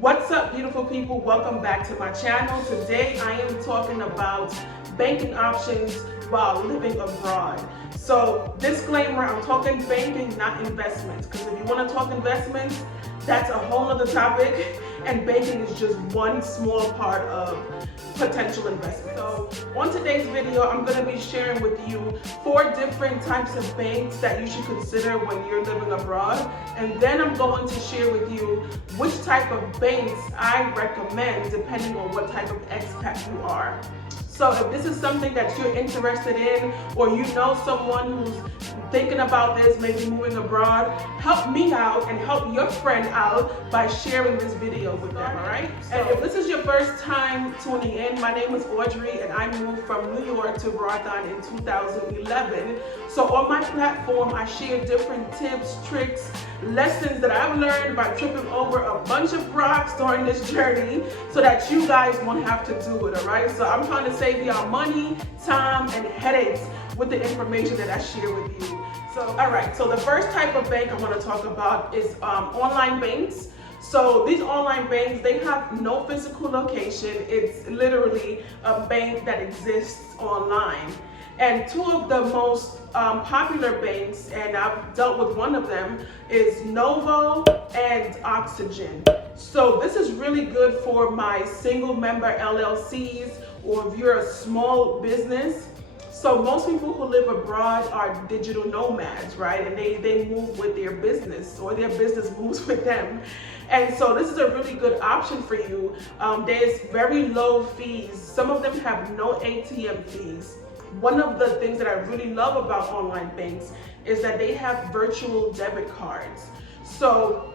What's up, beautiful people? Welcome back to my channel. Today I am talking about banking options while living abroad. So disclaimer, I'm talking banking, not investments, because if you want to talk investments, that's a whole other topic, and banking is just one small part of potential investment. So on today's video, I'm going to be sharing with you 4 different types of banks that you should consider when you're living abroad, and then I'm going to share with you which type of banks I recommend depending on what type of expat you are. So if this is something that you're interested in, or you know someone who's thinking about this, maybe moving abroad, help me out and help your friend out by sharing this video with them, all right? And if this is your first time tuning in, my name is Audrey and I moved from New York to Roatan in 2011. So on my platform, I share different tips, tricks, lessons that I've learned by tripping over a bunch of rocks during this journey so that you guys won't have to do it, all right? So I'm trying to save y'all money, time, and headaches with the information that I share with you. So, all right, so the first type of bank I want to talk about is online banks. So these online banks, they have no physical location. It's literally a bank that exists online. And 2 of the most popular banks, and I've dealt with one of them, is Novo and Oxygen. So this is really good for my single member LLCs, or if you're a small business. So most people who live abroad are digital nomads, right? And they move with their business, or their business moves with them. And so this is a really good option for you. There's very low fees. Some of them have no ATM fees. One of the things that I really love about online banks is that they have virtual debit cards. So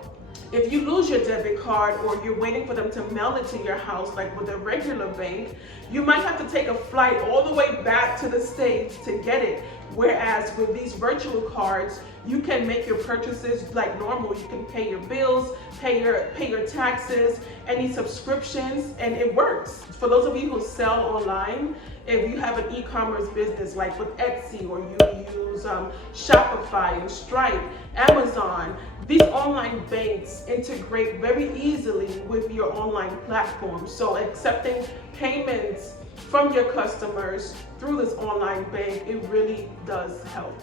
if you lose your debit card, or you're waiting for them to mail it to your house like with a regular bank, you might have to take a flight all the way back to the States to get it. Whereas with these virtual cards, you can make your purchases like normal. You can pay your bills, pay your taxes, any subscriptions, and it works. For those of you who sell online, if you have an e-commerce business like with Etsy, or you use Shopify and Stripe, Amazon, these online banks integrate very easily with your online platform. So accepting payments from your customers through this online bank, it really does help.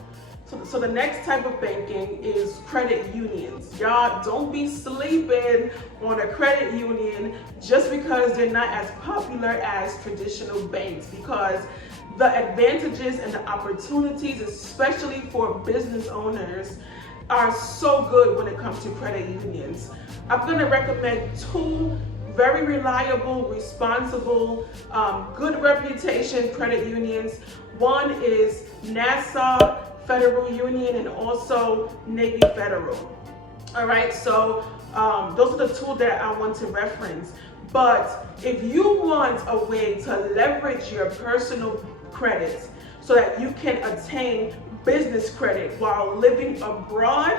So the next type of banking is credit unions. Y'all, don't be sleeping on a credit union just because they're not as popular as traditional banks, because the advantages and the opportunities, especially for business owners, are so good when it comes to credit unions. I'm gonna recommend 2 very reliable, responsible, good reputation credit unions. One is Nassau Federal Union, and also Navy Federal. All right, so those are the 2 that I want to reference. But if you want a way to leverage your personal credits so that you can attain business credit while living abroad,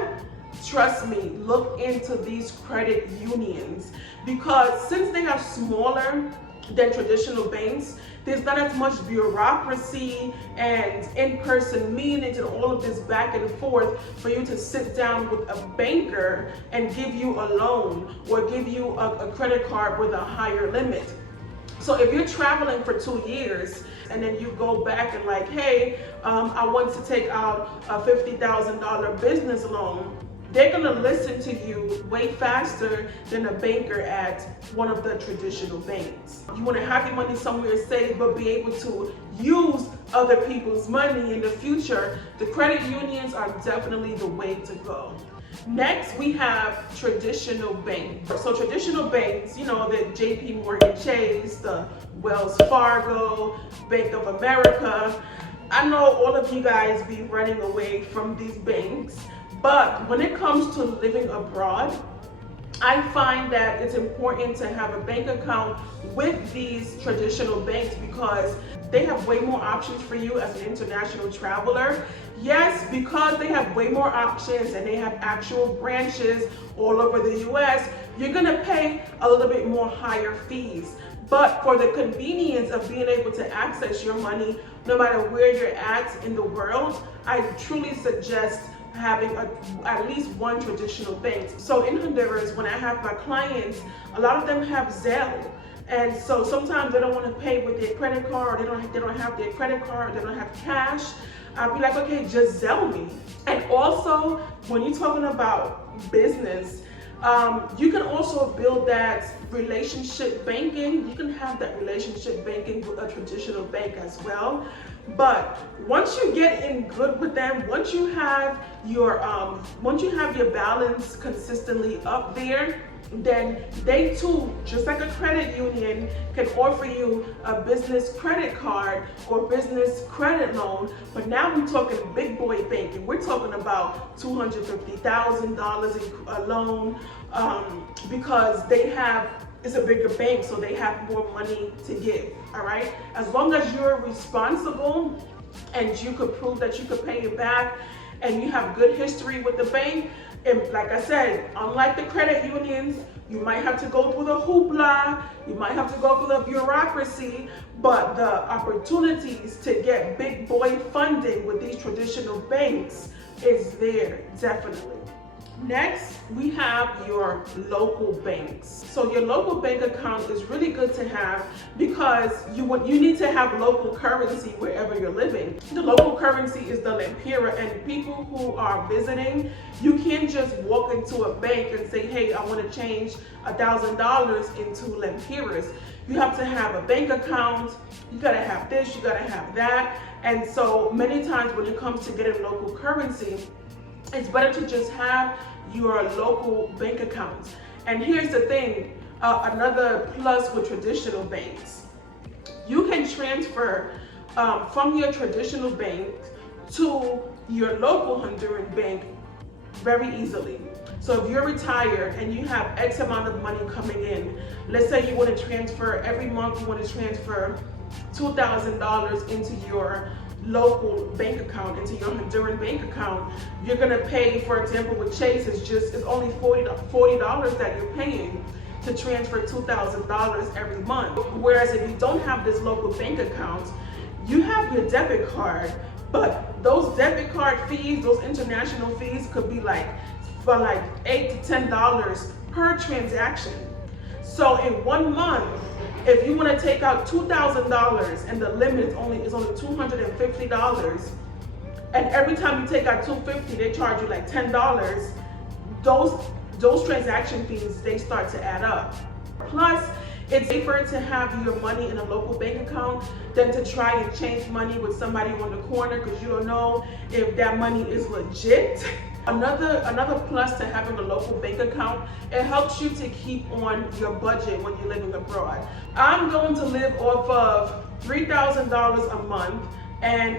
trust me, look into these credit unions, because since they are smaller than traditional banks, there's not as much bureaucracy and in-person meetings and all of this back and forth for you to sit down with a banker and give you a loan or give you a credit card with a higher limit. So if you're traveling for 2 years and then you go back and like, hey, I want to take out a $50,000 business loan, they're gonna listen to you way faster than a banker at one of the traditional banks. You wanna have your money somewhere safe, but be able to use other people's money in the future. The credit unions are definitely the way to go. Next, we have traditional banks. So traditional banks, you know, the JP Morgan Chase, the Wells Fargo, Bank of America. I know all of you guys be running away from these banks, but when it comes to living abroad, I find that it's important to have a bank account with these traditional banks because they have way more options for you as an international traveler. Yes, because they have way more options and they have actual branches all over the US, you're gonna pay a little bit more higher fees. But for the convenience of being able to access your money, no matter where you're at in the world, I truly suggest having at least one traditional bank. So in Honduras, when I have my clients, a lot of them have Zelle. And so sometimes they don't want to pay with their credit card, they don't have their credit card, they don't have cash. I'll be like, okay, just Zelle me. And also, when you're talking about business, you can also build that relationship banking. You can have that relationship banking with a traditional bank as well. But once you get in good with them, once you have your balance consistently up there, then they too, just like a credit union, can offer you a business credit card or business credit loan. But now we're talking big boy banking. We're talking about $250,000 in a loan, because it's a bigger bank, so they have more money to give. All right, as long as you're responsible and you could prove that you could pay it back and you have good history with the bank. And like I said, unlike the credit unions, you might have to go through the hoopla, you might have to go through the bureaucracy, but the opportunities to get big boy funding with these traditional banks is there, definitely. Next, we have your local banks. So your local bank account is really good to have because you need to have local currency wherever you're living. The local currency is the lempira, and people who are visiting, you can't just walk into a bank and say, hey, I want to change $1,000 into lempiras. You have to have a bank account, you gotta have this, you gotta have that. And so many times when it comes to getting local currency, it's better to just have your local bank accounts. And here's the thing, another plus with traditional banks. You can transfer from your traditional bank to your local Honduran bank very easily. So if you're retired and you have X amount of money coming in, let's say you want to transfer every month, you want to transfer $2,000 into your local bank account, into your Honduran bank account, you're gonna pay, for example, with Chase, it's only $40 that you're paying to transfer $2,000 every month. Whereas if you don't have this local bank account, you have your debit card, but those debit card fees, those international fees could be for $8 to $10 per transaction. So in 1 month, if you want to take out $2,000 and the limit is only $250, and every time you take out $250, they charge you like $10, those transaction fees, they start to add up. Plus, it's safer to have your money in a local bank account than to try and change money with somebody on the corner, because you don't know if that money is legit. Another plus to having a local bank account, it helps you to keep on your budget when you're living abroad. I'm going to live off of $3,000 a month, and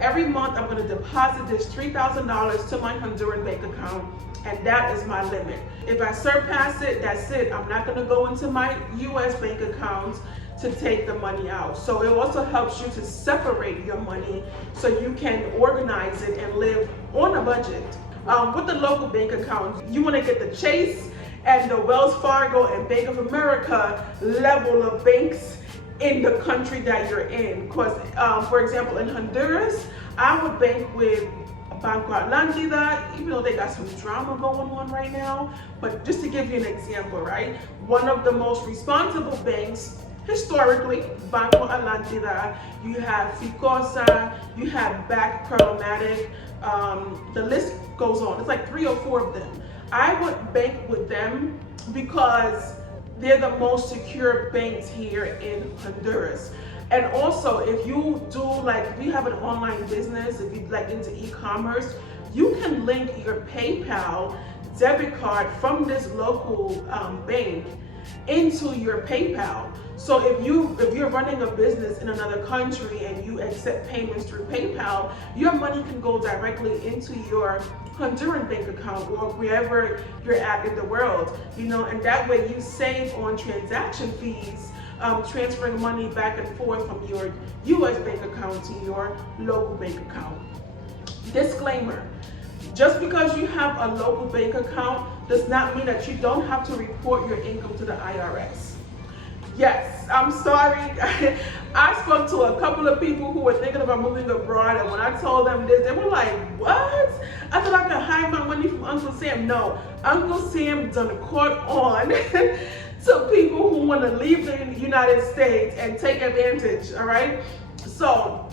every month I'm gonna deposit this $3,000 to my Honduran bank account, and that is my limit. If I surpass it, that's it. I'm not gonna go into my US bank account to take the money out. So it also helps you to separate your money so you can organize it and live on a budget. With the local bank account, you want to get the Chase and the Wells Fargo and Bank of America level of banks in the country that you're in. Because, for example, in Honduras, I would bank with Banco Atlántida, even though they got some drama going on right now. But just to give you an example, right? One of the most responsible banks historically, Banco Atlántida, you have Ficosa, you have Back Programmatic, the list goes on. It's like 3 or 4 of them. I would bank with them because they're the most secure banks here in Honduras. And also, if you if you have an online business, if you're into e-commerce, you can link your PayPal debit card from this local bank into your PayPal. So if you're running a business in another country and you accept payments through PayPal, your money can go directly into your Honduran bank account or wherever you're at in the world, and that way you save on transaction fees, transferring money back and forth from your US bank account to your local bank account. Disclaimer, just because you have a local bank account does not mean that you don't have to report your income to the IRS. Yes, I'm sorry. I spoke to a couple of people who were thinking about moving abroad, and when I told them this, they were like, what? I thought I could hide my money from Uncle Sam. No, Uncle Sam done caught on to people who want to leave the United States and take advantage, all right? So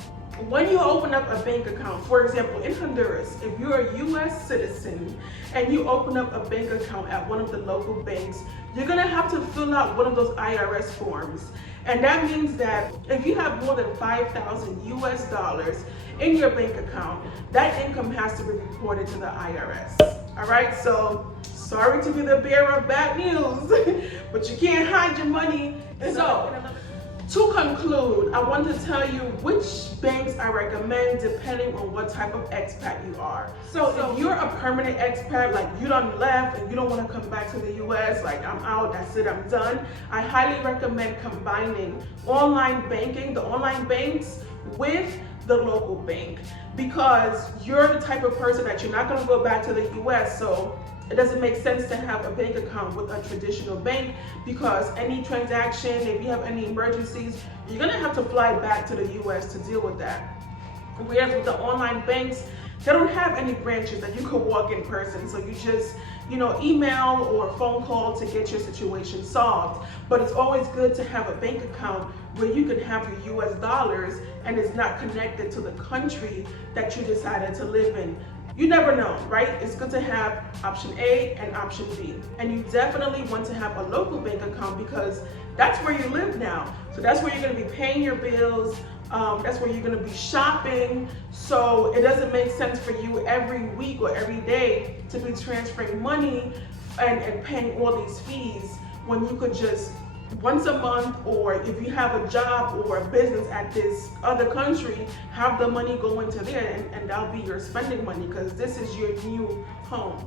when you open up a bank account, for example, in Honduras, if you're a US citizen and you open up a bank account at one of the local banks, you're gonna have to fill out one of those IRS forms. And that means that if you have more than 5,000 US dollars in your bank account, that income has to be reported to the IRS. All right, so sorry to be the bearer of bad news, but you can't hide your money. So, to conclude, I want to tell you which banks I recommend depending on what type of expat you are. So if you're a permanent expat, like you done left and you don't want to come back to the US, like I'm out, that's it, I'm done, I highly recommend combining online banking, the online banks, with the local bank, because you're the type of person that you're not going to go back to the US, so it doesn't make sense to have a bank account with a traditional bank, because any transaction, if you have any emergencies, you're gonna have to fly back to the US to deal with that. Whereas with the online banks, they don't have any branches that you could walk in person, so you just, email or phone call to get your situation solved. But it's always good to have a bank account where you can have your US dollars and it's not connected to the country that you decided to live in. You never know, right? It's good to have option A and option B. And you definitely want to have a local bank account because that's where you live now. So that's where you're going to be paying your bills. That's where you're going to be shopping. So it doesn't make sense for you every week or every day to be transferring money and paying all these fees when you could just once a month, or if you have a job or a business at this other country, have the money go into there and that'll be your spending money because this is your new home.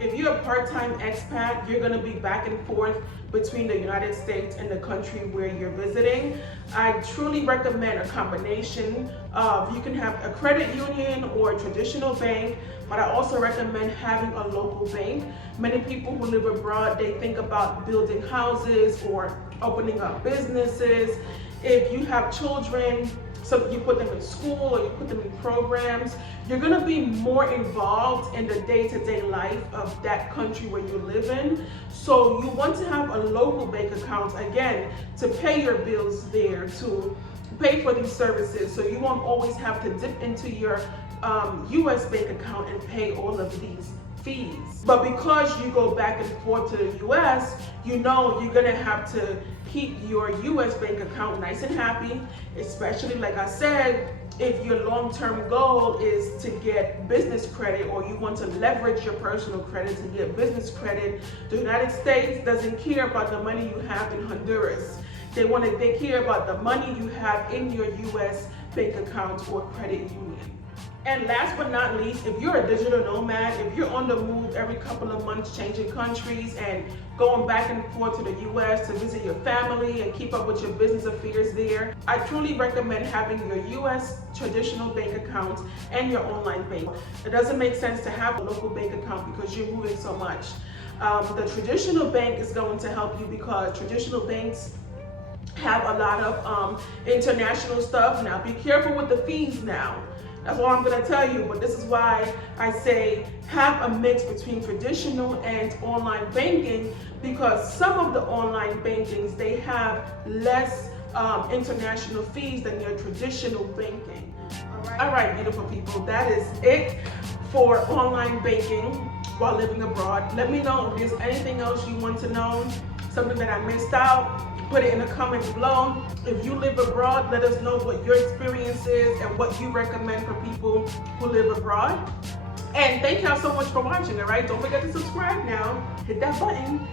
If you're a part-time expat, you're going to be back and forth between the United States and the country where you're visiting. I truly recommend a combination of, you can have a credit union or a traditional bank, but I also recommend having a local bank. Many people who live abroad, they think about building houses or opening up businesses. If you have children, so you put them in school or you put them in programs, you're going to be more involved in the day-to-day life of that country where you live in. So you want to have a local bank account, again, to pay your bills there, to pay for these services, so you won't always have to dip into your US bank account and pay all of these fees. But because you go back and forth to the US, you're gonna have to keep your US bank account nice and happy, especially like I said, if your long-term goal is to get business credit or you want to leverage your personal credit to get business credit. The United States doesn't care about the money you have in Honduras. They care about the money you have in your US bank account or credit union. And last but not least, if you're a digital nomad, if you're on the move every couple of months, changing countries and going back and forth to the US to visit your family and keep up with your business affairs there, I truly recommend having your US traditional bank account and your online bank. It doesn't make sense to have a local bank account because you're moving so much. The traditional bank is going to help you because traditional banks have a lot of international stuff. Now be careful with the fees now. That's all I'm going to tell you, but this is why I say have a mix between traditional and online banking, because some of the online bankings, they have less international fees than your traditional banking. All right, beautiful people, that is it for online banking while living abroad. Let me know if there's anything else you want to know, something that I missed out. Put it in the comments below. If you live abroad, let us know what your experience is and what you recommend for people who live abroad. And thank y'all so much for watching, all right? Don't forget to subscribe now. Hit that button.